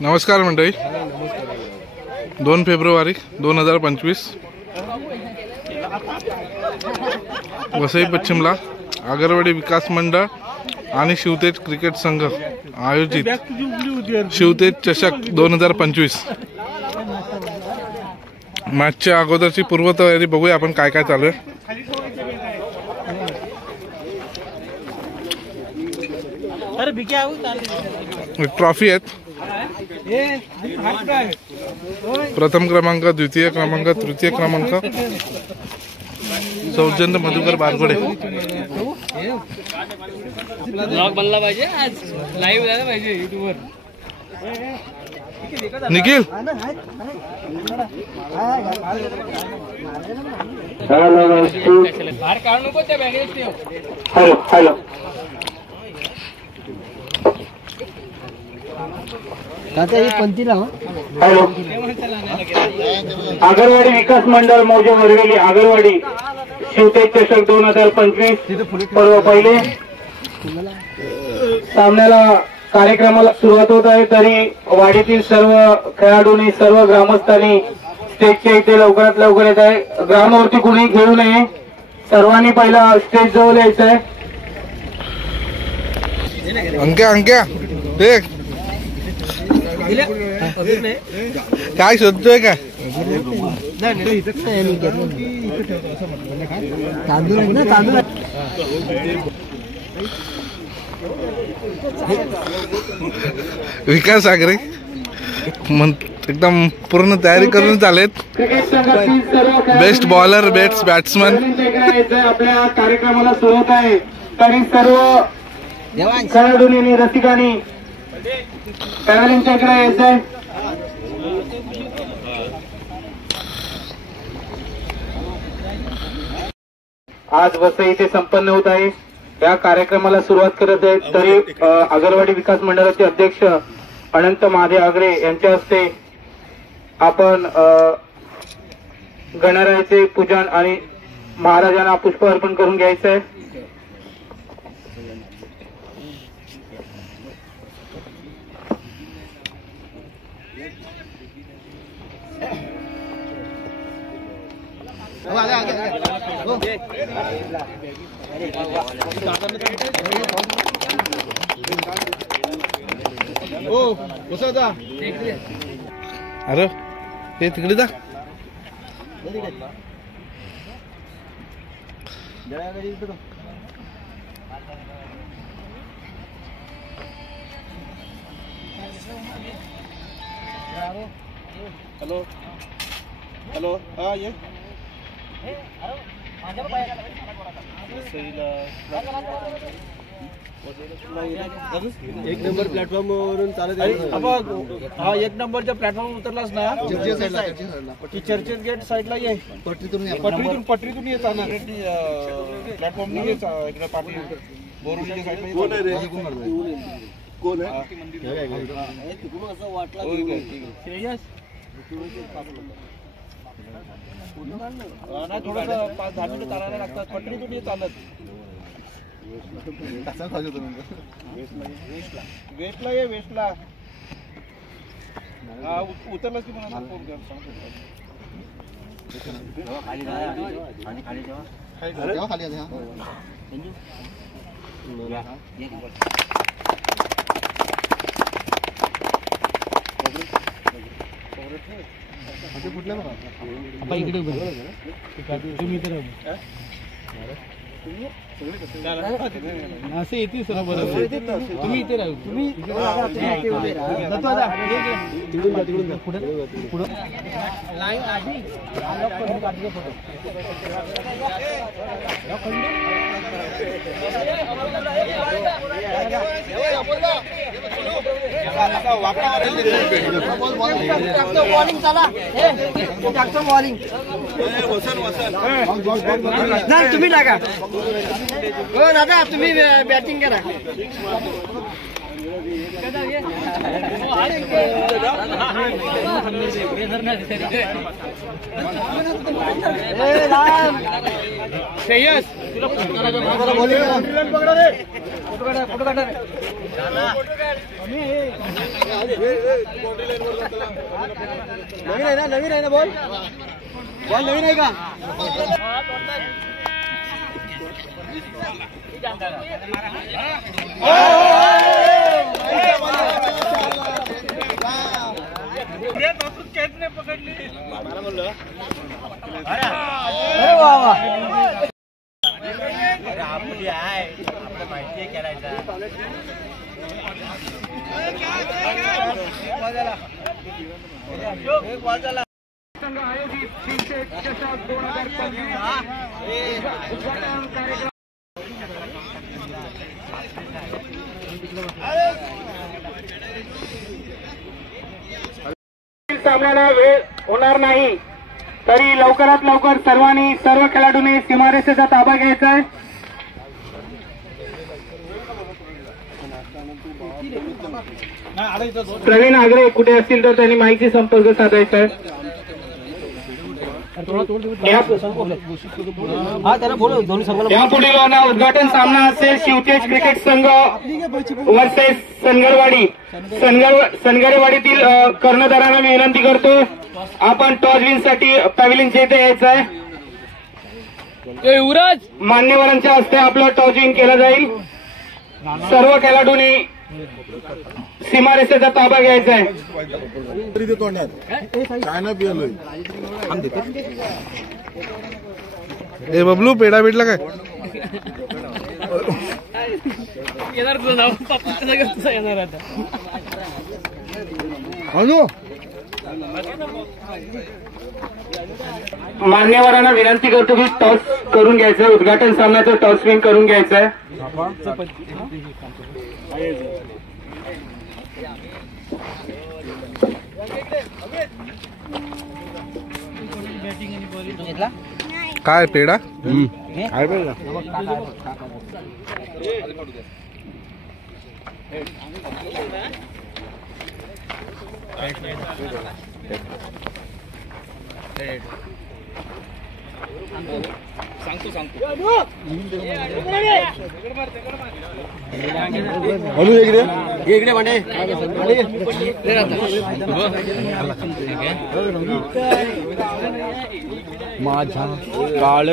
नमस्कार मंडळी, 2 फेब्रुवारी 2025 वसई पश्चिमला आगरवाडी विकास मंडळ आणि शिवतेज क्रिकेट संघ आयोजित शिवतेज चषक 2025 मॅचच्या अगोदरची पूर्वतयारी बघूया आपण काय काय चालू आहे। ट्रॉफी आहेत, प्रथम क्रमांक, द्वितीय क्रमांक, तृतीय क्रमांक, सौजन्य मधुकर बारगोडे। ब्लॉग बनला पाहिजे, आज लाईव्ह झाला पाहिजे युट्यूबवर। निखिल बाहेर काढू नको, त्या बॅगेत ठेव। Hello hello, hello, Agarwadi Vikas मंडळ मौजे वरवेली आगरवाडी शिवतेज चषक 2025 पर्व पहिले सामन्याला कार्यक्रमाला सुरुवात होत आहे। तरी वाडीतील सर्व खेळाडूंनी, सर्व ग्रामस्थांनी स्टेजच्या इथे लवकरात लवकर येत आहे। ग्राउंडवरती कुणी खेळू नये, सर्वांनी पहिला स्टेज जवळ यायचं आहे। अंक्या अंक्या ते काय शोधतोय काय? विकास आगरे एकदम पूर्ण तयारी करून चालेत। बेस्ट बॉलर, बेस्ट बॅट्समन आपल्या कार्यक्रमाला सुरुवात आहे। तरी सर्व खेळाडूंनी, रसिकांनी पॅनलिंगच्या इकडे यायचंय। आज वसई इथे संपन्न होत आहे। या कार्यक्रमाला सुरुवात करत आहेत तरी आगरवाडी विकास मंडळाचे अध्यक्ष अनंत महादेव आगरे यांच्या हस्ते आपण गणरायाचे पूजन आणि महाराजांना पुष्प अर्पण करून घ्यायचं आहे। अरे ते तिकडे जा। हॅलो हॅलो, हा ये एक नंबर प्लॅटफॉर्म वरून चालत आहे। हा एक नंबरच्या प्लॅटफॉर्म उतरलास ना की चर्चेस गेट साईडला ये, पटरीतून ये चालणार प्लॅटफॉर्म नाही इकडे पाठी बोरुलीच्या साईडला। कोण आहे? नाही, थोडस 5-10 मिनिटं चालायला लागतात। पटरीतून ये चालत, वेस्टला ये, वेस्टला उतरलास की मला फोन कर, असे येतील सर, बरोबर तुम्ही इथे राहू, तुम्ही बॉलिंग चला, बॉलिंग नाही तुम्ही टाका। हो दादा, तुम्ही बॅटिंग करा। श्रेयस फोटो काढा रे। नवीन आहे ना बॉल नवीन आहे का? आपली आहे आपलं माहिती आहे करायचा. संघ आयोजित शिवशेठ चषक 2025 सामन्याला वेळ होणार नाही तरी लवकरात लवकर सर्व खेळाडूंनी सीमारेषेचा ताबा घ्यायचा आहे. प्रवीण आगरे कुठे असतील तर त्यांनी माहिती संपर्क साधायचा आहे. यापुढील उद्घाटन सामना असेल शिवतेज क्रिकेट संघ वर्सेस सनगरेवाडीतील कर्णधारांना मी विनंती करतो आपण टॉस विनसाठी पॅव्हिलियनच्या इथे यायचं आहे. मान्यवरांच्या हस्ते आपलं टॉस विन केलं जाईल. सर्व खेळाडूंनी सीमारेषेचा ताबा घ्यायचा आहे. ए बबलू पेढा भेटला काय? येणार तुझं नाव पप्पा येणार आता. मान्यवरांना विनंती करतो की टॉस करून घ्यायचं. उद्घाटन सामन्याचं टॉस विन करून घ्यायचं आहे. काय पेढा? इकडे म्हणे माझा काळ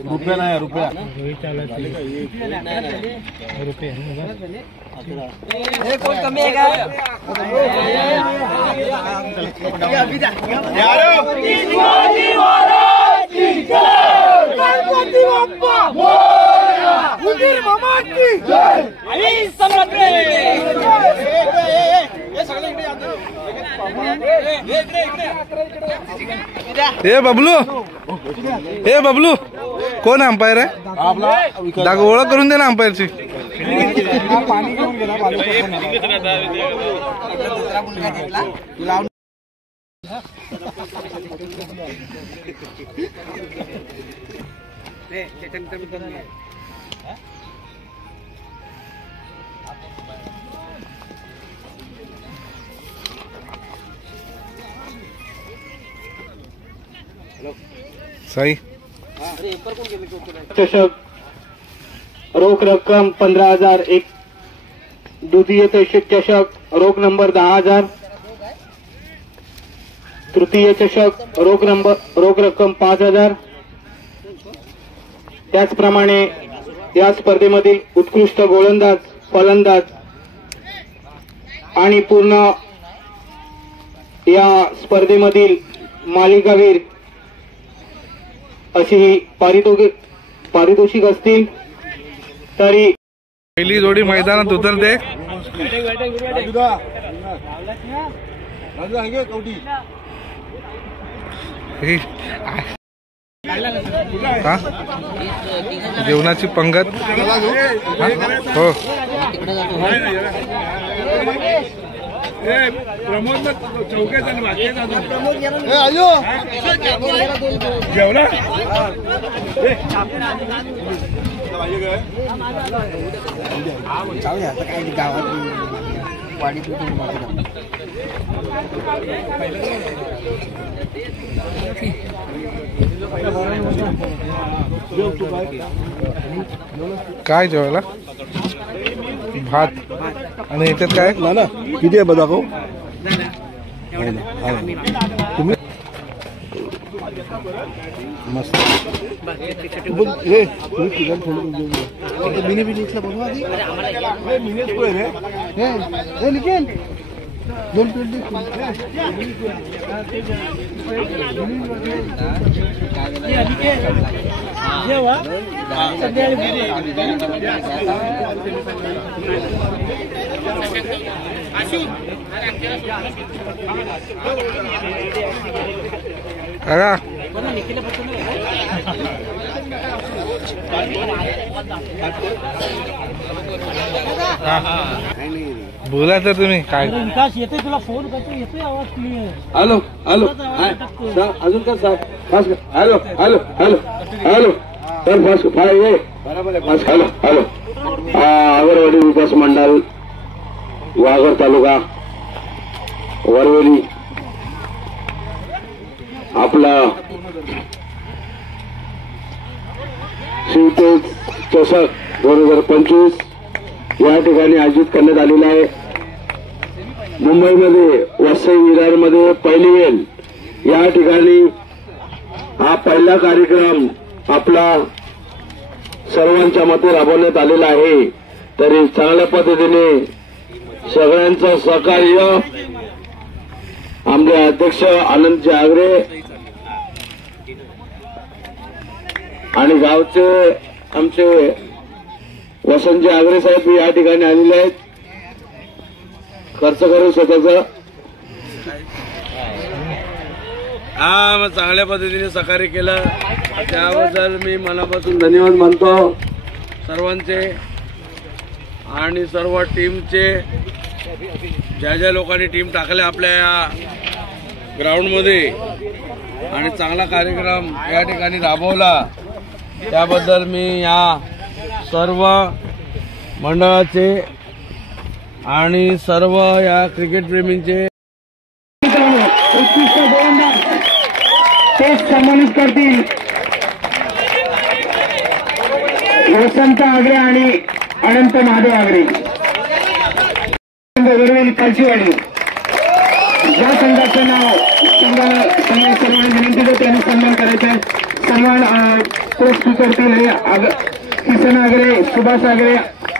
रुपया नाही रुपया कोण कमी आहे का? हे बबलू कोण अंपायर आहे? दाग ओळख करून दे ना अंपायरची. पाणी घेऊन गेला साई चषक रोख रक्कम 15,000. एक द्वितीय चषक रोख नंबर 10,000. तृतीय चषक रोख रक्कम 5,000. त्याचप्रमाणे या स्पर्धेमधील उत्कृष्ट गोलंदाज, फलंदाज आणि पूर्ण या स्पर्धेमधील मालिकावीर अशी ही पारितोषिक असतील. तरी पहिली जोडी मैदानात उतरते. जेवणाची पंगत हो. प्रमोद चौके जेवणा काय जेवायला? भात आणि याच्यात काय ना किती आहे दाखव. तुम्ही मस्त हे तुम्ही चिकन थोडं मिनी बिनीचा बनवा आधी. मिनीच पुढे रे हे निकेल 120 काका बोला तर तुम्ही काय. विकास येतोय तुला फोन करतो येतोय आवाज क्लिअर. हॅलो हॅलो अजून का साहेब fast hello hello hello hello sir fast फाय ये fast hello hello Agarwadi Vikas Mandal वाघर तालुका वरवली आपला शिवतेज चषक 2025 या ठिकाणी आयोजित करण्यात आलेला आहे. मुंबईमध्ये वसई विरारमध्ये पहिली वेळ या ठिकाणी हा पहिला कार्यक्रम आपला सर्वांच्या मते राबवण्यात आलेला आहे. तरी चांगल्या पद्धतीने सगळ्यांचं सहकार्य आमचे अध्यक्ष आनंद आगरे आणि गावचे आमचे वसंतजी आगरे साहेब या ठिकाणी आलेले आहेत. खर्च करून स्वतःचा चांगल्या पद्धतीने सहकार्य केलं त्याबद्दल मी मनापासून धन्यवाद मानतो सर्वांचे आणि सर्व टीमचे. ज्या ज्या लोकांनी टीम टाकल्या आपल्या या ग्राउंडमध्ये आणि चांगला कार्यक्रम या ठिकाणी राबवला त्याबद्दल मी या सर्व मंडळाचे आणि सर्व या क्रिकेट प्रेमींचे उत्कृष्ट गोलंदाज ते सन्मानित करतील वसंत आगरे आणि अनंत महादेव आगरे. वरवेल कालचीवाडी ज्या संघाचं नाव संघाला सर्वांनी विनंती करते त्यांनी सन्मान करायचा. सन्मान पोस्ट स्वीकारतील किसन आगरे, सुभाष आगरे,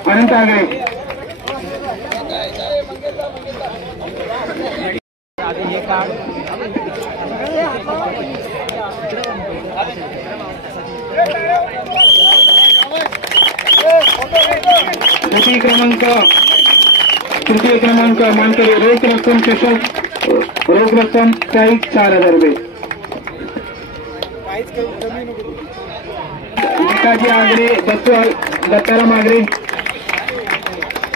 अनंत आगरे. तृतीय क्रमांक मानकरी रोख रक्कम चषक रोख रक्कम काही 4,000 रुपये. भिकाजी आगरे, दत्ताराम आगरे,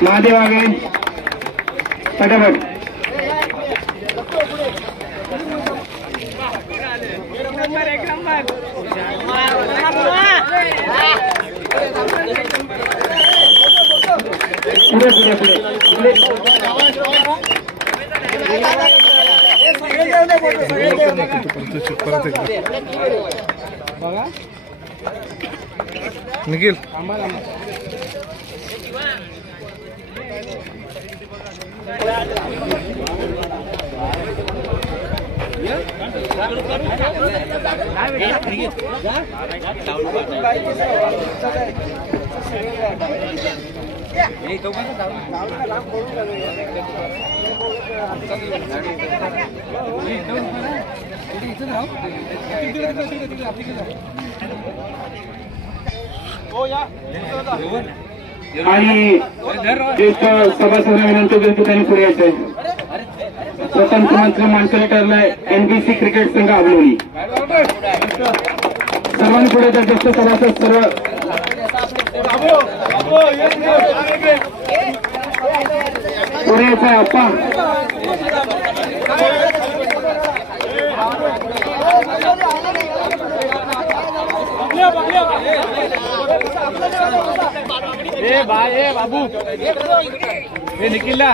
महादेव आगरे फटाफट. पुढे पुढे पुढे निखिल आणि एक सभासदांना विनंती करतो त्यांनी पुढे यायचंय. स्वतंत्र मंत्री मानकरी ठरलाय NBC क्रिकेट संघ आबलोली. सर्वांनी पुढे ज्येष्ठ सभासद सर्व पुढे यायचंय. आप्पा बाबू हे निखिलला